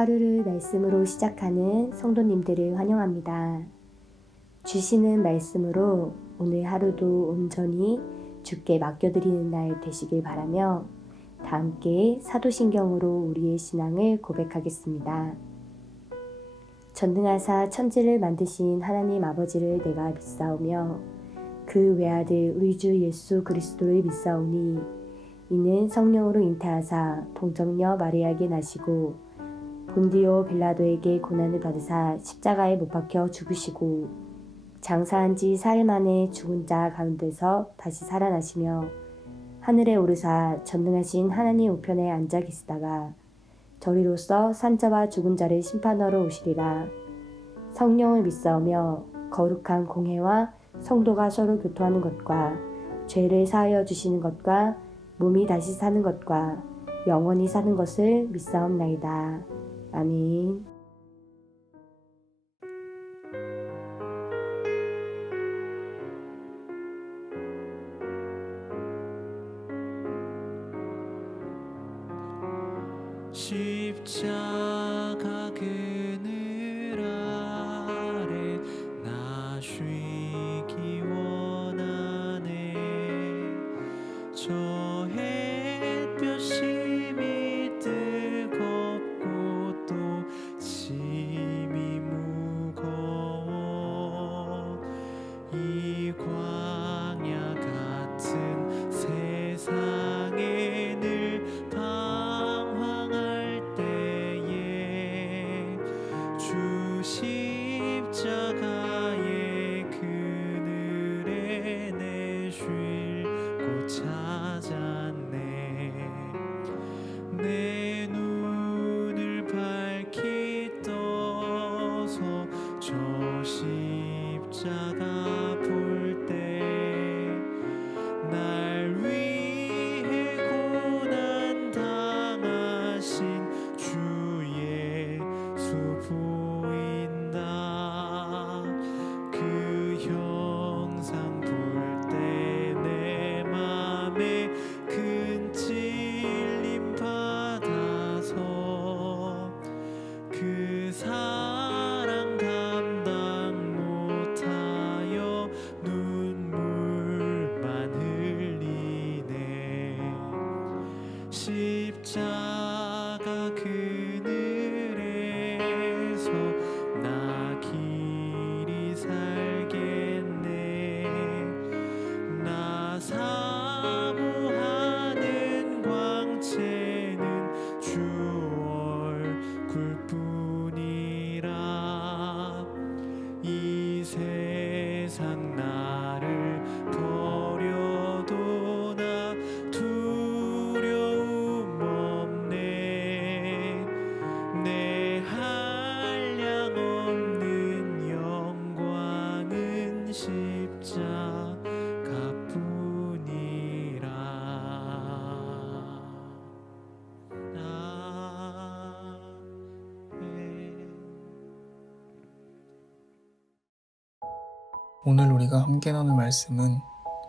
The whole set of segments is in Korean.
하루를 말씀으로 시작하는 성도님들을 환영합니다. 주시는 말씀으로 오늘 하루도 온전히 주께 맡겨드리는 날 되시길 바라며 다 함께 사도신경으로 우리의 신앙을 고백하겠습니다. 전능하사 천지를 만드신 하나님 아버지를 내가 믿사오며 그 외아들 우리 주 예수 그리스도를 믿사오니 이는 성령으로 잉태하사 동정녀 마리아에게 나시고 본디오 빌라도에게 고난을 받으사 십자가에 못 박혀 죽으시고 장사한 지 사흘 만에 죽은 자 가운데서 다시 살아나시며 하늘에 오르사 전능하신 하나님 우편에 앉아 계시다가 저리로서 산자와 죽은 자를 심판하러 오시리라. 성령을 믿사오며 거룩한 공회와 성도가 서로 교통하는 것과 죄를 사하여 주시는 것과 몸이 다시 사는 것과 영원히 사는 것을 믿사옵나이다. 아멘. 십자가 그늘 아래 나 쉬기 원하네. 저 햇볕이 뜨겁고 또 짐이 무거워 이 광야 같은 세상에 늘 주 십자가의 그늘에 내 쉴 곳 찾았네. 내 눈을 밝히 떠서 저 십자가 볼 때 날 위해 고난 당하신 주 예수 보인다. 그 형상 볼 때 내 맘에 큰 찔림 받아서 그 사랑 감당 못하여 눈물만 흘리네. 십자가 그늘에서 나 길이 살겠네. 나 사모하는 광채는 주 얼굴뿐이라. 이 세상 나를 버려도 나 두려움 없네. 내 한량없는 영광은 십자가뿐이라. 아멘. 오늘 우리가 함께 나눌 말씀은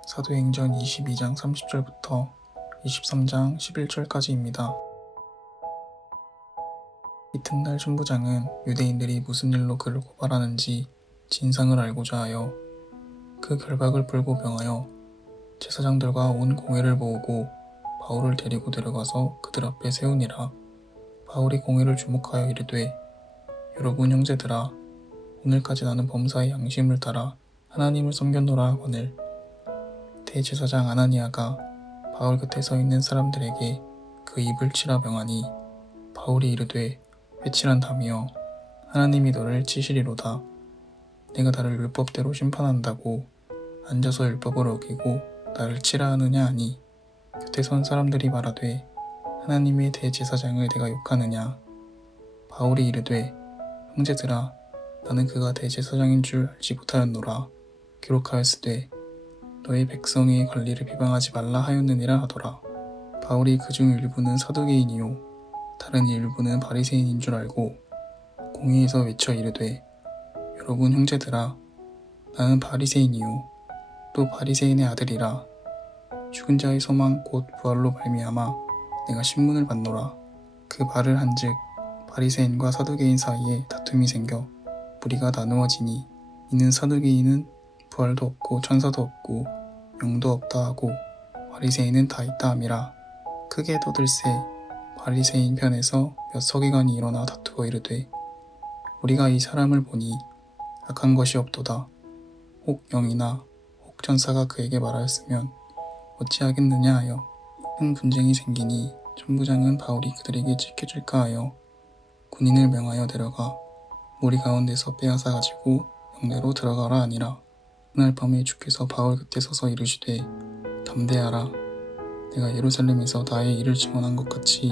사도행전 22장 30절부터 23장 11절까지입니다. 이튿날 천부장은 유대인들이 무슨 일로 그를 고발하는지 진상을 알고자 하여 그 결박을 풀고 명하여 제사장들과 온 공회를 모으고 바울을 데리고 데려가서 그들 앞에 세우니라. 바울이 공회를 주목하여 이르되, 여러분 형제들아, 오늘까지 나는 범사의 양심을 따라 하나님을 섬겼노라 하거늘. 대제사장 아나니아가 바울 곁에 서 있는 사람들에게 그 입을 치라 명하니 바울이 이르되, 왜 치란다며? 하나님이 너를 치시리로다. 내가 나를 율법대로 심판한다고 앉아서 율법을 어기고 나를 치라 하느냐 하니, 곁에 선 사람들이 말하되, 하나님의 대제사장을 내가 욕하느냐? 바울이 이르되, 형제들아, 나는 그가 대제사장인 줄 알지 못하였노라. 기록하였으되 너희 백성의 관리를 비방하지 말라 하였느니라 하더라. 바울이 그중 일부는 사두개인이요 다른 일부는 바리새인인 줄 알고 공회에서 외쳐 이르되, 여러분 형제들아, 나는 바리새인이요 또 바리새인의 아들이라. 죽은 자의 소망 곧 부활로 말미암아 내가 신문을 받노라. 그 말을 한즉 바리새인과 사두개인 사이에 다툼이 생겨 무리가 나누어지니 이는 사두개인은 부활도 없고 천사도 없고 영도 없다 하고 바리새인은 다 있다 함이라. 크게 떠들세 바리새인 편에서 몇 서기관이 일어나 다투어 이르되 우리가 이 사람을 보니 악한 것이 없도다. 혹 영이나 혹 천사가 그에게 말하였으면 어찌하겠느냐 하여 큰 분쟁이 생기니 천부장은 바울이 그들에게 지켜줄까 하여 군인을 명하여 데려가 무리 가운데서 빼앗아 가지고 영내로 들어가라 하니라. 그날 밤에 주께서 바울 곁에 서서 이르시되 담대하라. 내가 예루살렘에서 나의 일을 증언한 것 같이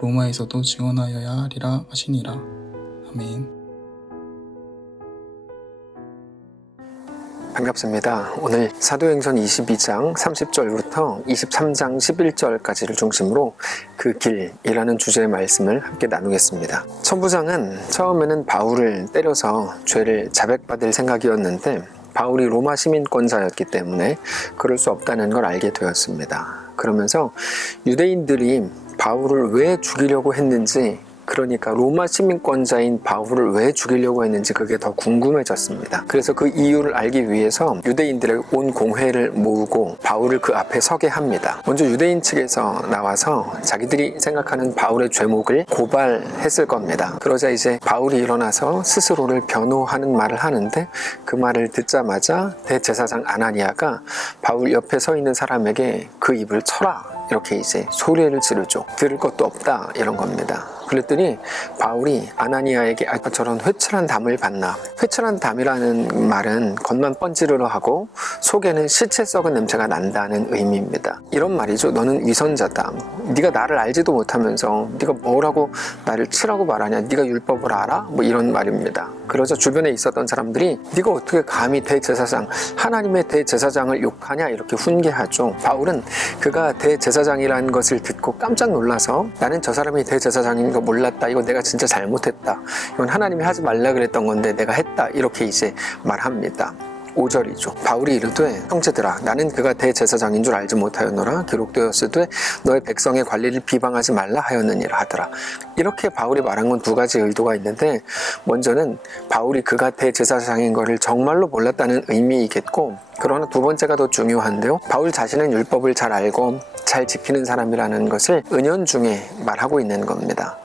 로마에서도 증언하여야 하리라 하시니라. 아멘. 반갑습니다. 오늘 사도행전 22장 30절부터 23장 11절까지를 중심으로 그 길이라는 주제의 말씀을 함께 나누겠습니다. 천부장은 처음에는 바울을 때려서 죄를 자백받을 생각이었는데 바울이 로마 시민권자였기 때문에 그럴 수 없다는 걸 알게 되었습니다. 그러면서 유대인들이 바울을 왜 죽이려고 했는지, 그러니까 로마 시민권자인 바울을 왜 죽이려고 했는지 그게 더 궁금해졌습니다. 그래서 그 이유를 알기 위해서 유대인들의 온 공회를 모으고 바울을 그 앞에 서게 합니다. 먼저 유대인 측에서 나와서 자기들이 생각하는 바울의 죄목을 고발했을 겁니다. 그러자 이제 바울이 일어나서 스스로를 변호하는 말을 하는데 그 말을 듣자마자 대제사장 아나니아가 바울 옆에 서 있는 사람에게 그 입을 쳐라, 이렇게 이제 소리를 지르죠. 들을 것도 없다, 이런 겁니다. 그랬더니 바울이 아나니아에게 저런 회칠한 담을 봤나. 회칠한 담이라는 말은 겉만 번지르르 하고 속에는 시체 썩은 냄새가 난다는 의미입니다. 이런 말이죠. 너는 위선자다. 네가 나를 알지도 못하면서 네가 뭐라고 나를 치라고 말하냐. 네가 율법을 알아? 뭐 이런 말입니다. 그러자 주변에 있었던 사람들이 네가 어떻게 감히 대제사장, 하나님의 대제사장을 욕하냐, 이렇게 훈계하죠. 바울은 그가 대제사장이라는 것을 듣고 깜짝 놀라서 나는 저 사람이 대제사장인 거 몰랐다. 이거 내가 진짜 잘못했다. 이건 하나님이 하지 말라 그랬던 건데 내가 했다. 이렇게 이제 말합니다. 5절이죠. 바울이 이르되 형제들아, 나는 그가 대제사장인 줄 알지 못하였노라. 기록되었으되 너의 백성의 관리를 비방하지 말라 하였느니라 하더라. 이렇게 바울이 말한 건 두 가지 의도가 있는데, 먼저는 바울이 그가 대제사장인 것을 정말로 몰랐다는 의미이겠고, 그러나 두 번째가 더 중요한데요. 바울 자신은 율법을 잘 알고 잘 지키는 사람이라는 것을 은연중에 말하고 있는 겁니다.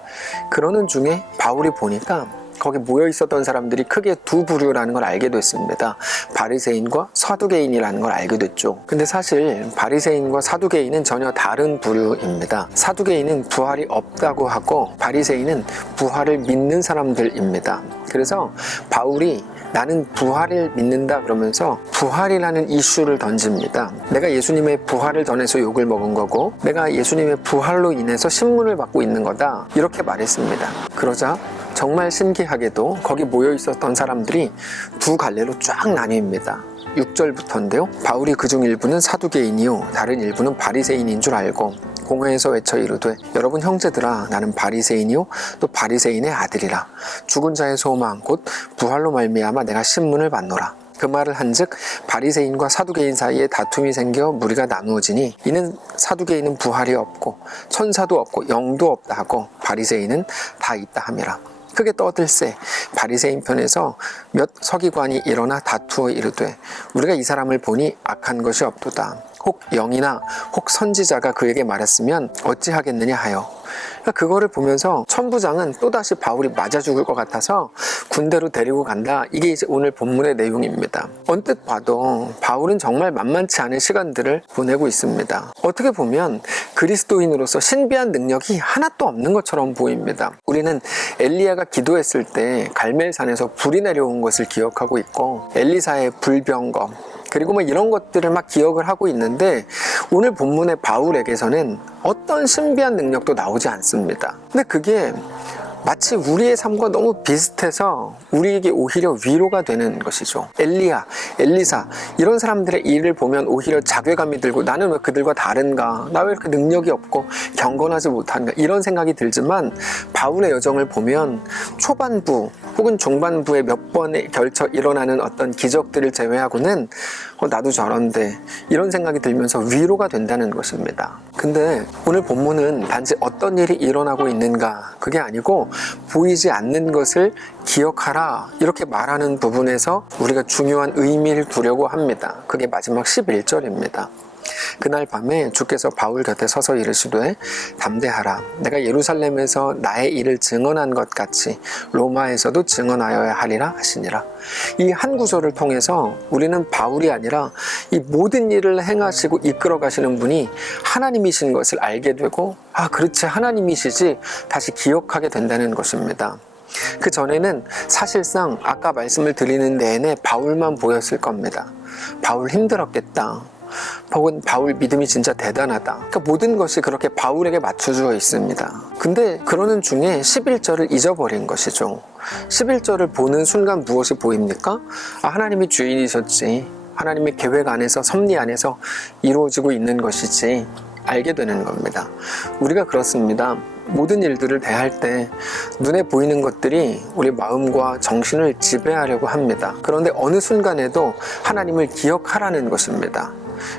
그러는 중에 바울이 보니까 거기 모여 있었던 사람들이 크게 두 부류라는 걸 알게 됐습니다. 바리새인과 사두개인이라는 걸 알게 됐죠. 근데 사실 바리새인과 사두개인은 전혀 다른 부류입니다. 사두개인은 부활이 없다고 하고 바리새인은 부활을 믿는 사람들입니다. 그래서 바울이 나는 부활을 믿는다 그러면서 부활이라는 이슈를 던집니다. 내가 예수님의 부활을 전해서 욕을 먹은 거고 내가 예수님의 부활로 인해서 신문을 받고 있는 거다, 이렇게 말했습니다. 그러자 정말 신기하게도 거기 모여 있었던 사람들이 두 갈래로 쫙 나뉩니다. 6절부터인데요. 바울이 그중 일부는 사두개인이요 다른 일부는 바리새인인 줄 알고 공회에서 외쳐 이르되 여러분 형제들아, 나는 바리새인이요 또 바리새인의 아들이라. 죽은 자의 소망 곧 부활로 말미암아 내가 신문을 받노라. 그 말을 한즉 바리새인과 사두개인 사이에 다툼이 생겨 무리가 나누어지니 이는 사두개인은 부활이 없고 천사도 없고 영도 없다 하고 바리새인은 다 있다 함이라. 크게 떠들세 바리새인 편에서 몇 서기관이 일어나 다투어 이르되 우리가 이 사람을 보니 악한 것이 없도다. 혹 영이나 혹 선지자가 그에게 말했으면 어찌하겠느냐 하여. 그거를 보면서 천부장은 또다시 바울이 맞아 죽을 것 같아서 군대로 데리고 간다. 이게 이제 오늘 본문의 내용입니다. 언뜻 봐도 바울은 정말 만만치 않은 시간들을 보내고 있습니다. 어떻게 보면 그리스도인으로서 신비한 능력이 하나도 없는 것처럼 보입니다. 우리는 엘리야가 기도했을 때 갈멜산에서 불이 내려온 것을 기억하고 있고 엘리사의 불병거, 그리고 뭐 이런 것들을 막 기억을 하고 있는데 오늘 본문의 바울에게서는 어떤 신비한 능력도 나오지 않습니다. 근데 그게 마치 우리의 삶과 너무 비슷해서 우리에게 오히려 위로가 되는 것이죠. 엘리야, 엘리사 이런 사람들의 일을 보면 오히려 자괴감이 들고 나는 왜 그들과 다른가? 나 왜 이렇게 능력이 없고 경건하지 못한가? 이런 생각이 들지만 바울의 여정을 보면 초반부 혹은 중반부에 몇 번에 걸쳐 일어나는 어떤 기적들을 제외하고는 나도 저런데 이런 생각이 들면서 위로가 된다는 것입니다. 근데 오늘 본문은 단지 어떤 일이 일어나고 있는가 그게 아니고 보이지 않는 것을 기억하라 이렇게 말하는 부분에서 우리가 중요한 의미를 두려고 합니다. 그게 마지막 11절입니다. 그날 밤에 주께서 바울 곁에 서서 이르시되 담대하라. 내가 예루살렘에서 나의 일을 증언한 것 같이 로마에서도 증언하여야 하리라 하시니라. 이 한 구절을 통해서 우리는 바울이 아니라 이 모든 일을 행하시고 이끌어 가시는 분이 하나님이신 것을 알게 되고, 아 그렇지 하나님이시지 다시 기억하게 된다는 것입니다. 그 전에는 사실상 아까 말씀을 드리는 내내 바울만 보였을 겁니다. 바울 힘들었겠다. 혹은 바울 믿음이 진짜 대단하다. 그러니까 모든 것이 그렇게 바울에게 맞춰져 있습니다. 근데 그러는 중에 11절을 잊어버린 것이죠. 11절을 보는 순간 무엇이 보입니까? 아, 하나님이 주인이셨지. 하나님의 계획 안에서, 섭리 안에서 이루어지고 있는 것이지 알게 되는 겁니다. 우리가 그렇습니다. 모든 일들을 대할 때 눈에 보이는 것들이 우리 마음과 정신을 지배하려고 합니다. 그런데 어느 순간에도 하나님을 기억하라는 것입니다.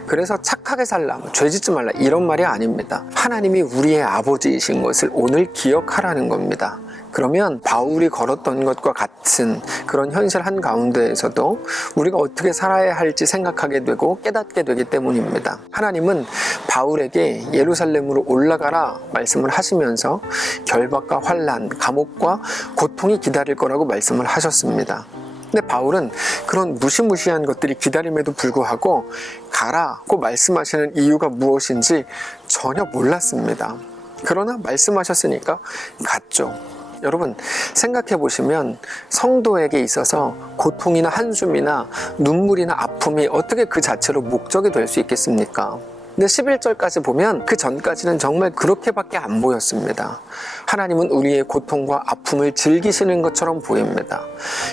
그래서 착하게 살라, 죄짓지 말라 이런 말이 아닙니다. 하나님이 우리의 아버지이신 것을 오늘 기억하라는 겁니다. 그러면 바울이 걸었던 것과 같은 그런 현실 한가운데에서도 우리가 어떻게 살아야 할지 생각하게 되고 깨닫게 되기 때문입니다. 하나님은 바울에게 예루살렘으로 올라가라 말씀을 하시면서 결박과 환난, 감옥과 고통이 기다릴 거라고 말씀을 하셨습니다. 근데 바울은 그런 무시무시한 것들이 기다림에도 불구하고 가라고 말씀하시는 이유가 무엇인지 전혀 몰랐습니다. 그러나 말씀하셨으니까 갔죠. 여러분 생각해 보시면 성도에게 있어서 고통이나 한숨이나 눈물이나 아픔이 어떻게 그 자체로 목적이 될 수 있겠습니까? 근데 11절까지 보면 그 전까지는 정말 그렇게밖에 안 보였습니다. 하나님은 우리의 고통과 아픔을 즐기시는 것처럼 보입니다.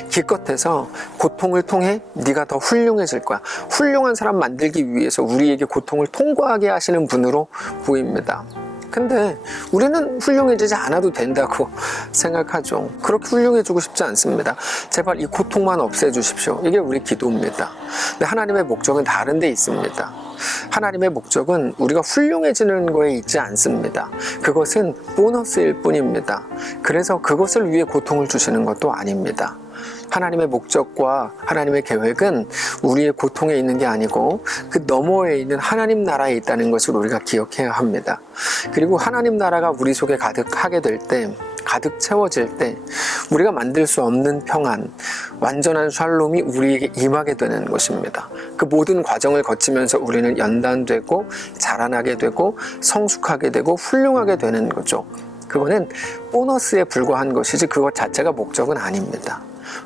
기껏해서 고통을 통해 네가 더 훌륭해질 거야. 훌륭한 사람 만들기 위해서 우리에게 고통을 통과하게 하시는 분으로 보입니다. 근데 우리는 훌륭해지지 않아도 된다고 생각하죠. 그렇게 훌륭해지고 싶지 않습니다. 제발 이 고통만 없애주십시오. 이게 우리 기도입니다. 근데 하나님의 목적은 다른 데 있습니다. 하나님의 목적은 우리가 훌륭해지는 거에 있지 않습니다. 그것은 보너스일 뿐입니다. 그래서 그것을 위해 고통을 주시는 것도 아닙니다. 하나님의 목적과 하나님의 계획은 우리의 고통에 있는 게 아니고 그 너머에 있는 하나님 나라에 있다는 것을 우리가 기억해야 합니다. 그리고 하나님 나라가 우리 속에 가득하게 될 때, 가득 채워질 때 우리가 만들 수 없는 평안, 완전한 샬롬이 우리에게 임하게 되는 것입니다. 그 모든 과정을 거치면서 우리는 연단되고 자라나게 되고 성숙하게 되고 훌륭하게 되는 거죠. 그거는 보너스에 불과한 것이지 그것 자체가 목적은 아닙니다.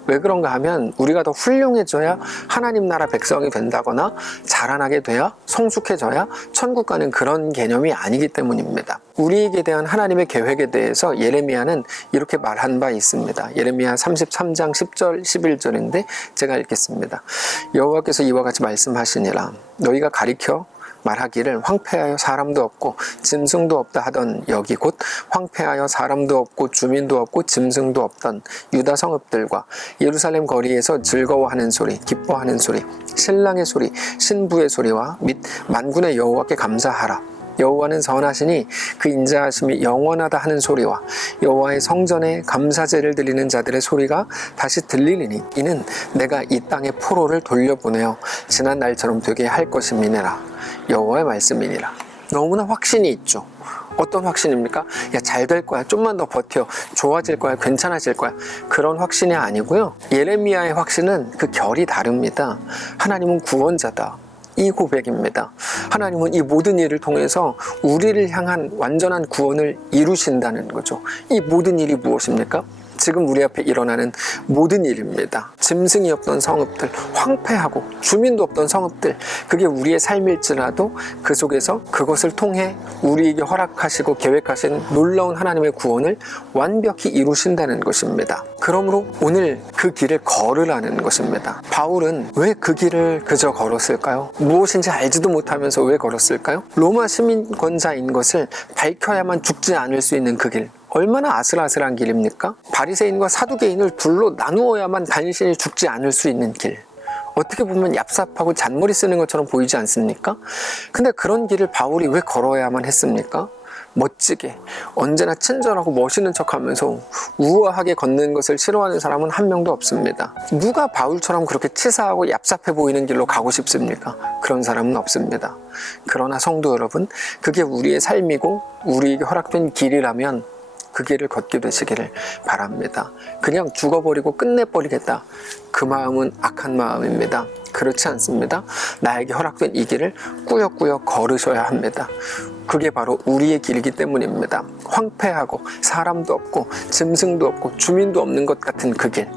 왜 그런가 하면 우리가 더 훌륭해져야 하나님 나라 백성이 된다거나 자라나게 돼야 성숙해져야 천국 가는 그런 개념이 아니기 때문입니다. 우리에게 대한 하나님의 계획에 대해서 예레미야는 이렇게 말한 바 있습니다. 예레미야 33장 10절 11절인데 제가 읽겠습니다. 여호와께서 이와 같이 말씀하시니라. 너희가 가리켜 말하기를 황폐하여 사람도 없고 짐승도 없다 하던 여기 곧 황폐하여 사람도 없고 주민도 없고 짐승도 없던 유다 성읍들과 예루살렘 거리에서 즐거워하는 소리, 기뻐하는 소리, 신랑의 소리, 신부의 소리와 및 만군의 여호와께 감사하라. 여호와는 선하시니 그 인자하심이 영원하다 하는 소리와 여호와의 성전에 감사제를 드리는 자들의 소리가 다시 들리리니 이는 내가 이 땅에 포로를 돌려보내어 지난 날처럼 되게 할 것임이니라. 여호와의 말씀이니라. 너무나 확신이 있죠. 어떤 확신입니까? 야, 잘 될 거야. 좀만 더 버텨. 좋아질 거야. 괜찮아질 거야. 그런 확신이 아니고요. 예레미야의 확신은 그 결이 다릅니다. 하나님은 구원자다. 이 고백입니다. 하나님은 이 모든 일을 통해서 우리를 향한 완전한 구원을 이루신다는 거죠. 이 모든 일이 무엇입니까? 지금 우리 앞에 일어나는 모든 일입니다. 짐승이 없던 성읍들, 황폐하고 주민도 없던 성읍들, 그게 우리의 삶일지라도 그 속에서 그것을 통해 우리에게 허락하시고 계획하신 놀라운 하나님의 구원을 완벽히 이루신다는 것입니다. 그러므로 오늘 그 길을 걸으라는 것입니다. 바울은 왜 그 길을 그저 걸었을까요? 무엇인지 알지도 못하면서 왜 걸었을까요? 로마 시민권자인 것을 밝혀야만 죽지 않을 수 있는 그 길. 얼마나 아슬아슬한 길입니까? 바리새인과 사두개인을 둘로 나누어야만 간신히 죽지 않을 수 있는 길. 어떻게 보면 얍삽하고 잔머리 쓰는 것처럼 보이지 않습니까? 근데 그런 길을 바울이 왜 걸어야만 했습니까? 멋지게 언제나 친절하고 멋있는 척하면서 우아하게 걷는 것을 싫어하는 사람은 한 명도 없습니다. 누가 바울처럼 그렇게 치사하고 얍삽해 보이는 길로 가고 싶습니까? 그런 사람은 없습니다. 그러나 성도 여러분, 그게 우리의 삶이고 우리에게 허락된 길이라면 그 길을 걷게 되시기를 바랍니다. 그냥 죽어버리고 끝내버리겠다, 그 마음은 악한 마음입니다. 그렇지 않습니다. 나에게 허락된 이 길을 꾸역꾸역 걸으셔야 합니다. 그게 바로 우리의 길이기 때문입니다. 황폐하고 사람도 없고 짐승도 없고 주민도 없는 것 같은 그 길,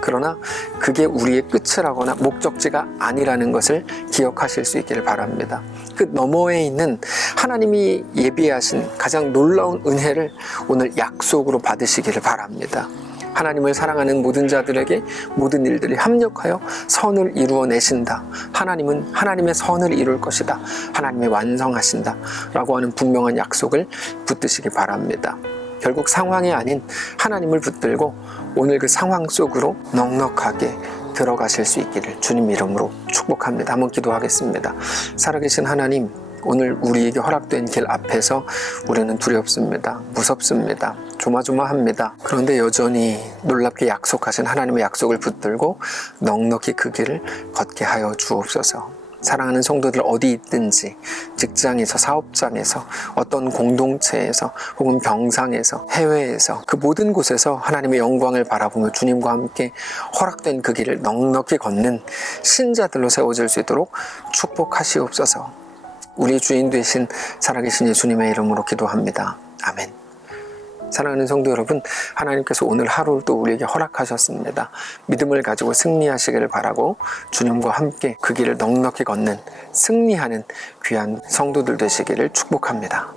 그러나 그게 우리의 끝이라거나 목적지가 아니라는 것을 기억하실 수 있기를 바랍니다. 그 너머에 있는 하나님이 예비하신 가장 놀라운 은혜를 오늘 약속으로 받으시기를 바랍니다. 하나님을 사랑하는 모든 자들에게 모든 일들이 합력하여 선을 이루어내신다. 하나님은 하나님의 선을 이룰 것이다. 하나님이 완성하신다. 라고 하는 분명한 약속을 붙드시기 바랍니다. 결국 상황이 아닌 하나님을 붙들고 오늘 그 상황 속으로 넉넉하게 들어가실 수 있기를 주님 이름으로 축복합니다. 한번 기도하겠습니다. 살아계신 하나님, 오늘 우리에게 허락된 길 앞에서 우리는 두렵습니다. 무섭습니다. 조마조마합니다. 그런데 여전히 놀랍게 약속하신 하나님의 약속을 붙들고 넉넉히 그 길을 걷게 하여 주옵소서. 사랑하는 성도들 어디 있든지, 직장에서, 사업장에서, 어떤 공동체에서, 혹은 병상에서, 해외에서, 그 모든 곳에서 하나님의 영광을 바라보며 주님과 함께 허락된 그 길을 넉넉히 걷는 신자들로 세워질 수 있도록 축복하시옵소서. 우리 주인 되신 살아계신 예수님의 이름으로 기도합니다. 아멘. 사랑하는 성도 여러분, 하나님께서 오늘 하루를 또 우리에게 허락하셨습니다. 믿음을 가지고 승리하시기를 바라고 주님과 함께 그 길을 넉넉히 걷는 승리하는 귀한 성도들 되시기를 축복합니다.